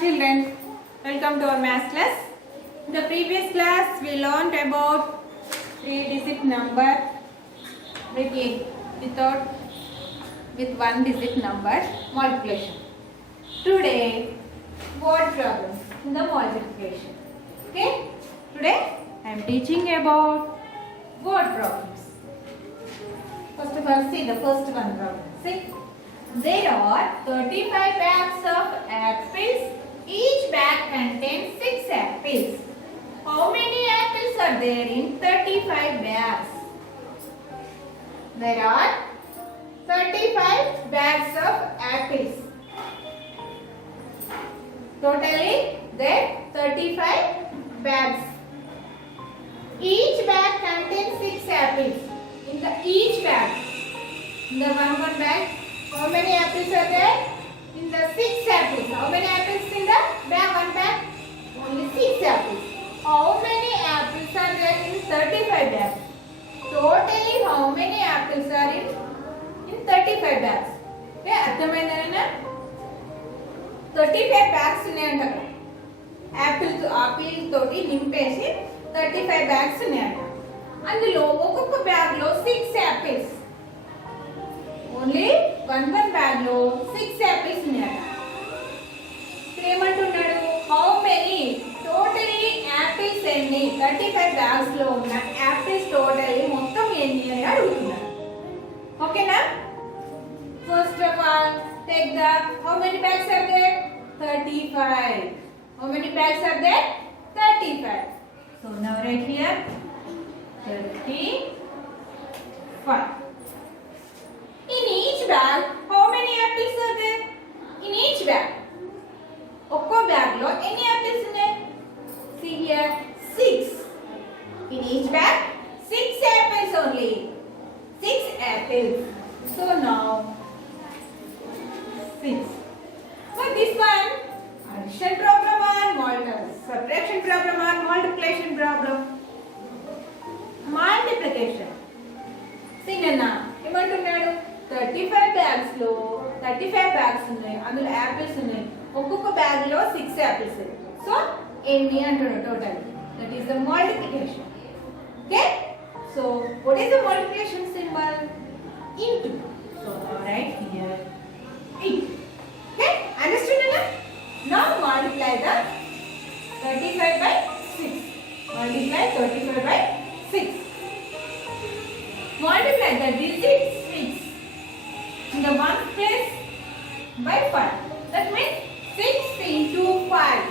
children, welcome to our math class. In the previous class, we learned about 3-digit number with 1-digit number multiplication. Today, word problems in the multiplication. Okay? Today, I am teaching about word problems. First of all, see the first one problem. See, there are 35 bags of apples. Each bag contains 6 apples. How many apples are there in 35 bags? There are 35 bags of apples. Totally, there are 35 bags. Each bag contains 6 apples. In the each bag, in the one bag, how many apples are there? In the 6 apples. How many apples in the bag? One bag? Only 6 apples. How many apples are there in 35 bags? Totally how many apples are in 35 bags? Okay, అర్థమైందనా? 35 bags ఉన్నాయంట. Apple తోటి నింపేసి 35 bags ఉన్నాయంట. అందులో ఒక్కొక్క bag లో 6 apples. Only one bag లో 6 apples ఉన్నాయట. ఏమంటున్నాడు? How many totally apples ఎన్ని? 35 బ్యాగ్స్ లో ఉన్న యాపిల్స్ టోటలీ మొత్తం ఎన్ని అని అడుగుతున్నాడు. ఓకేనా? First of all take the how many bags are there? 35. How many bags are there? 35. So now right here 35. In each bag, how many apples are there? In each bag. ఒక్కో bag లో ఎన్ని apples ఉన్నాయి? See here 6. In each bag 6 apples only. 6 apples. So now 6. But this one addition problem or subtraction problem or multiplication problem? Multiplication. See Nana, ఏమంటున్నాడు? 35 bags లో 35 bags ఉన్నాయి. అందులో apples ఉన్నాయి. ఒక్కొక్క బ్యాగ్ లో 6 యాపిల్స్. సో ఎన్ని అంటాడు total? That is the multiplication. Okay? So what is the multiplication symbol? Into. So right here into. Okay? Understand Nana? Now multiply the 35 by 6. Multiply 35 by 6. Multiply the digit 6 in the one place by 5. That means 6 into 5.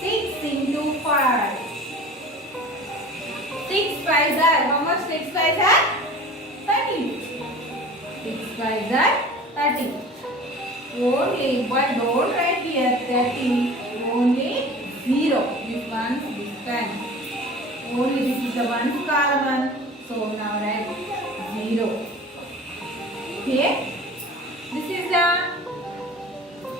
6 into 5. 6 5s are, how much 6 5s are? 30. 6 5s are 30. Only, but don't write here 30. Only 0. This one, this time. Only this is the one column. So now write 0. Okay. This is the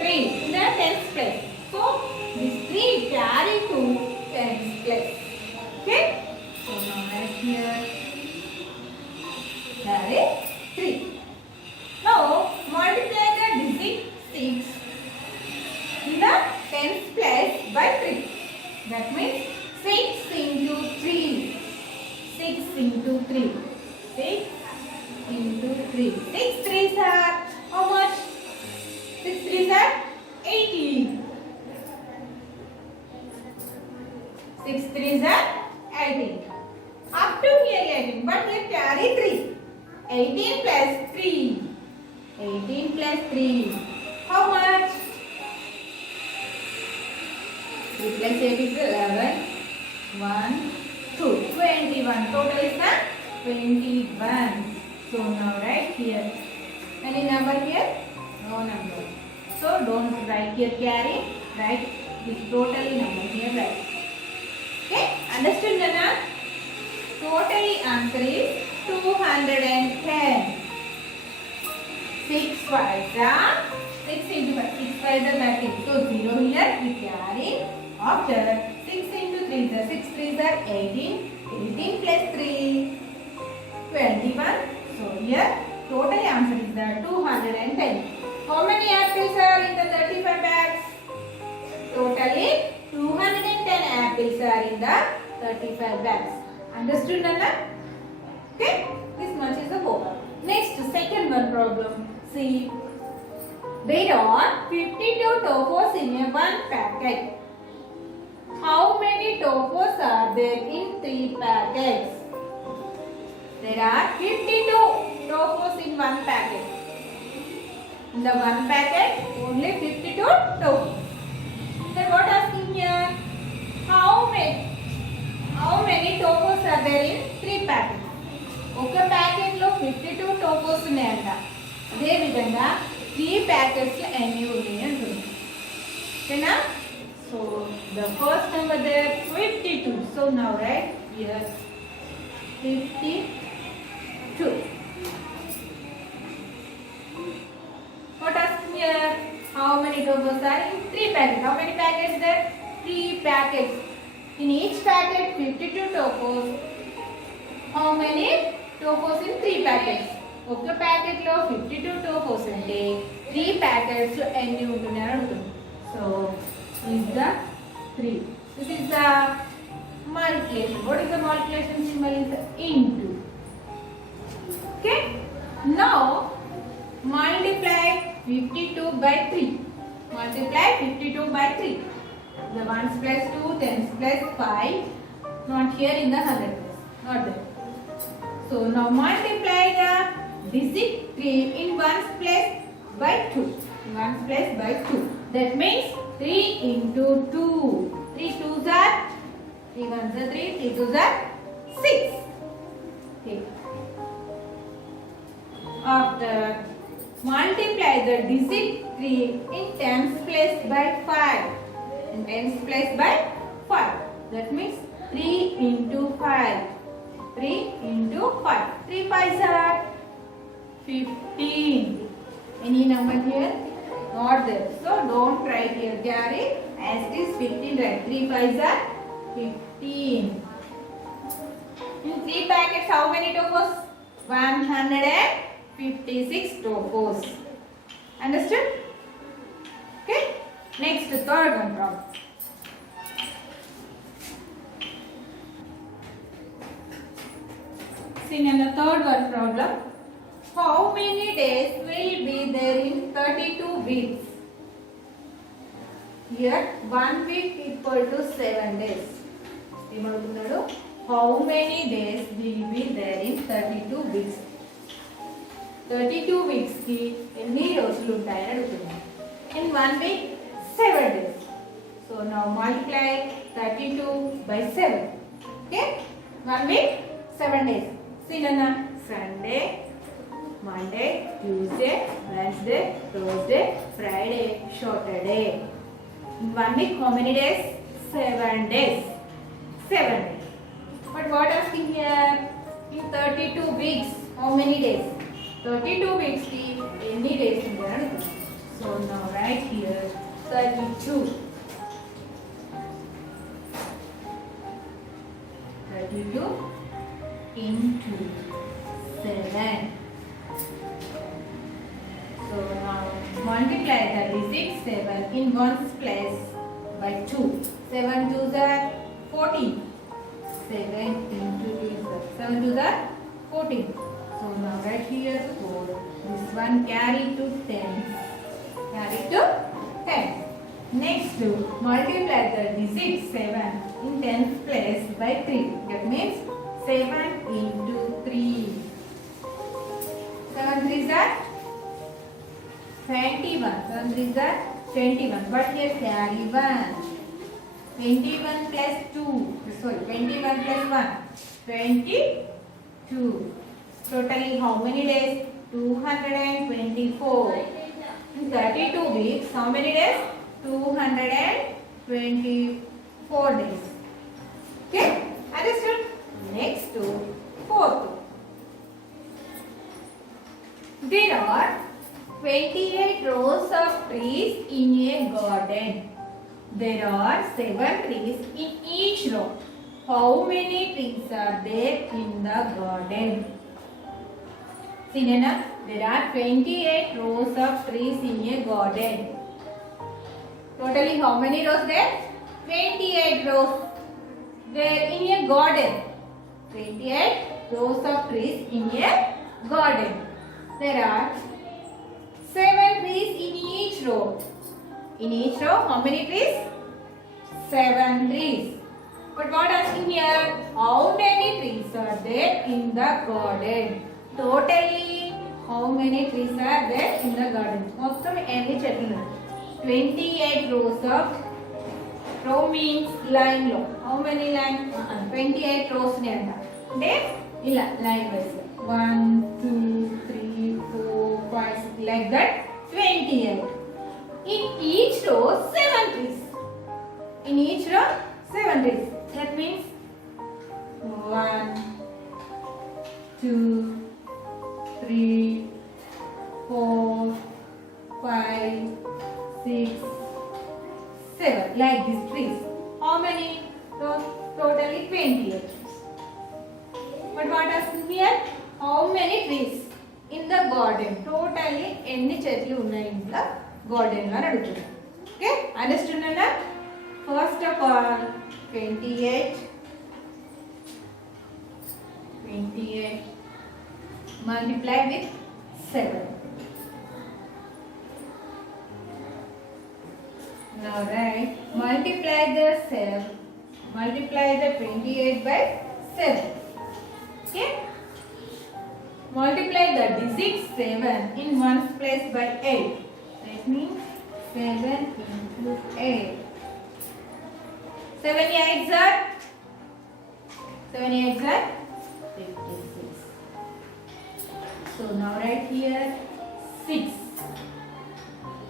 3 in the tens place. So this 3 carry to tens place. Okay. So now write here carry 3. Now multiply the digit 6 in the tens place by 3. That means 6 into 3. 6 into 3. 6 into 3. 6 3s are how much? 6 3s are 18. 6 3s are 18. Up to here 18. But here carry 3. 18 plus 3. 18 plus 3. How much? 3 plus 8 is 11. 1, 2. 21. Total is 21. So now write here. Any number here? No number. So don't write here carry. Write this totally number here. Write. Okay? Understood Nana? Totally answer is 210. 6 5s are 6 into 5. 6 5s are 30. So 0 here we carry. After 6 into 3s are 6 3s are 18. 18 plus 3 21. So here total answer is the 210. How many apples are in the 35 bags? totally 210 apples are in the 35 bags. Understood, Nana? Okay, this much is the whole. Next, second one problem. See, there are 52 tofos in a one packet. How many tofos are there in 3 packets? There are 52 tofos in one packet. In the one packet, only 52 tofos. Then what asking here? How many tofos are there in 3 packets? ఒక packet లో 52 టోకోస్ ఉన్నాయంట. అదే విధంగా 3 packets లో ఎన్ని ఉన్నాయి అంటుంది. ఓకేనా? So the first number there 52. So now write here 52. What asking here? How many tofos are in 3 packets? How many packets there? 3 packets. In each packet 52 tofos. How many tofos in 3 packets? ఒక packet లో 52 tofos అంటే 3 packets లో ఎన్ని ఉంటున్నాయని అడుగుతుంది. So is the 3. This is the multiplication. What is the multiplication symbol? Is into. Okay. Now multiply 52 by 3. Multiply 52 by 3. The 1s plus 2, 10s plus 5. Not here in the 100 place. Not there. So now multiply the digit 3 in 1s place by 2. 1s place by 2. That means 3 into 2. 3 2s are 3 1s are 3. 3 2s are 6. Okay. After multiply the digit 3 in 10s place by 5. In 10s place by 5. That means 3 into 5. 3 into 5. 3 5s are 15. Any number here? Not there. So don't write here. Carry as it is 15. Right. 3 5s are 15. In 3 packets, how many tofos? 156 tofos. Understood? Okay. Next, the third one problem. See, in the third one problem, how many days will be there in 32 weeks? Here, 1 week equal to 7 days. How many days will be there in 32 weeks? 32 weeks ki enni rojulu untayani adugutunnaru. In 1 week 7 days. So now multiply 32 by 7. Okay? 1 week 7 days. See Nana, Sunday, Monday, Tuesday, Wednesday, Thursday, Friday, Saturday. In 1 week how many days? 7 days. 7 days. But what asking here? In 32 weeks how many days? 32 weeks ki any days there? So now write here 32. 32 into 7. So now multiply the digit 7 in 1's place by 2. 7 2s are 14. 7 into 2 is 7 2s are 14. So now right here 4. This one carry to 10. Carry to 10. Next multiply the digit 7 in 10th place by 3. That means 7 into 3. 7 3s are 21. 7 3s are 21. But here carry 1. 21 plus 2. Sorry, 21 plus 1. 22. Totally how many days? 224. In 32 weeks, how many days? 224 days. Okay? Understood? Next to fourth. There are 28 rows of trees in a garden. There are 7 trees in each row. How many trees are there in the garden? See, Nana, there are 28 rows of trees in a garden. Totally how many rows there? 28 rows there in a garden. 28 rows of trees in a garden. There are 7 trees in each row. In each row, how many trees? 7 trees. But what asking here? How many trees are there in the garden? Totally, how many trees are there in the garden? మొత్తం ఎన్ని చెట్లు ఉన్నాయి? 28 rows of row means line లో. How many line? 28 rows ని అంట. అంటే ఇలా line wise. 1, 2, 3, 4, 5, 6 like that. 28. In each row, 7 trees. In each row, 7 trees. That means 1, 2, 3, 4, 5, 6, 7. Like these trees. How many? So, totally 28 trees. But what asking here? How many trees in the garden? Totally ఎన్ని చెట్లు ఉన్నాయి in the garden అని అడుగుతున్నాను. Okay? Understood? First of all, 28 multiply with 7. Now right, multiply the 28 by 7. Okay? Multiply the digit 7 in ones place by 8. That means 7 into 8. 7 8s are 56. So now right here 6.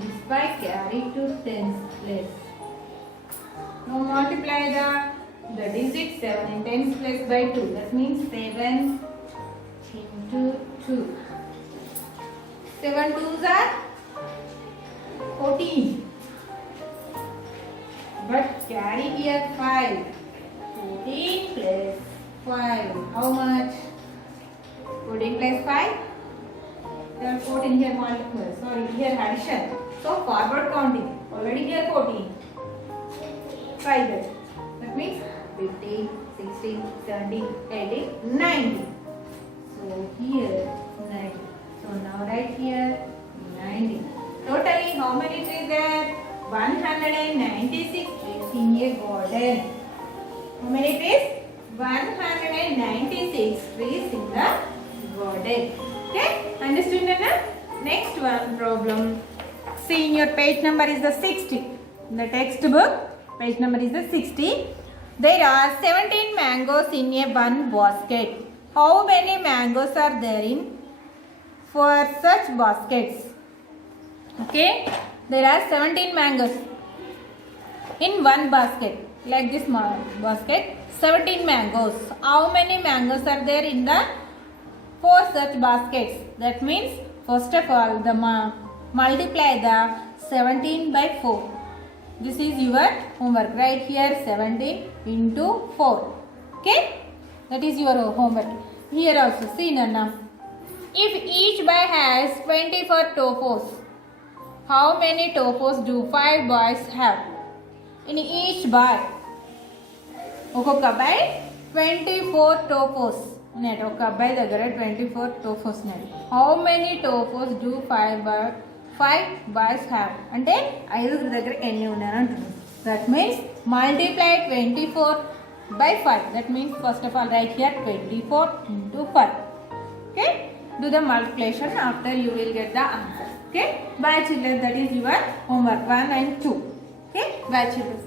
This by carry to 10's place. Now multiply the digit 7 in 10's place by 2. That means 7 into 2. 7 2s are 14. But carry here 5. 14 plus 5. How much? 14 plus 5? There are 14 here multiple. Sorry, here addition. So forward counting. Already here 14. 5 there. That means 15, 16, 17, 18, 19. So here 90. So now right here 90. Totally how many trees there? 196 trees in a garden. How many trees? 196 trees in the garden. Okay? Understood, Nana? Next one problem. See, in your page number is the 60. In the textbook, page number is the 60. There are 17 mangoes in a one basket. How many mangoes are there in for such baskets? Okay? There are 17 mangoes in one basket. Like this basket, 17 mangoes. How many mangoes are there in the 4 such baskets? That means, first of all, the multiply the 17 by 4. This is your homework. Right here 17 into 4. Okay? That is your homework. Here also, see Nana. If each boy has 24 topos, how many topos do 5 boys have? In each boy, ఒక్కొక్క అబ్బాయి 24 టోపోస్ ఉన్నాయి. ఒక అబ్బాయి దగ్గర 24 టోపోస్ ఉన్నాయి. How many topos do 5 boys have? అంటే 5 దగ్గర ఎన్ని ఉన్నాయి అంటున్నారు. That means multiply 24 by 5. That means first of all write here 24 into 5. Okay? Do the multiplication. After you will get the answer. Okay? Bye children. That is your homework 1 and 2. Okay? Bye children.